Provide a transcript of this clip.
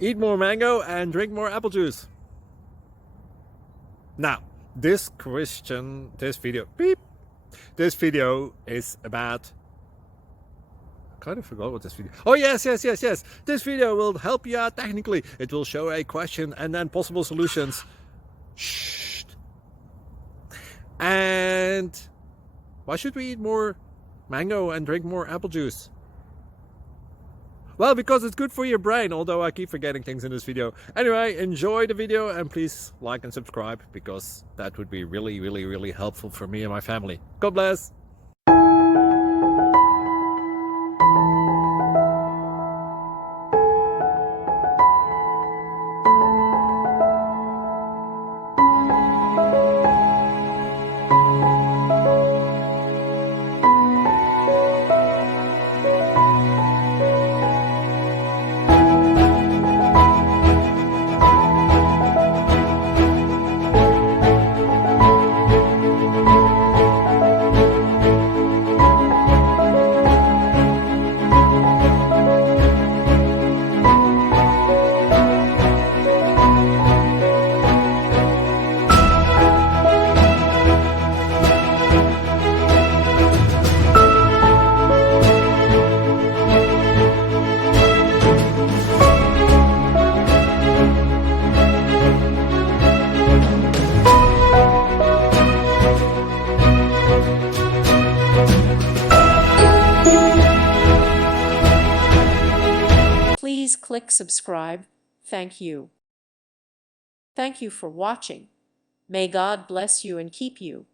Eat more mango and drink more apple juice. Now, this video is about, I kind of forgot what this video. Oh, yes. This video will help you out technically. It will show a question and then possible solutions. Shh. And why should we eat more mango and drink more apple juice? Well, because it's good for your brain, although I keep forgetting things in this video. Anyway, enjoy the video and please like and subscribe, because that would be really helpful for me and my family. God bless! Please click subscribe. Thank you. Thank you for watching. May God bless you and keep you.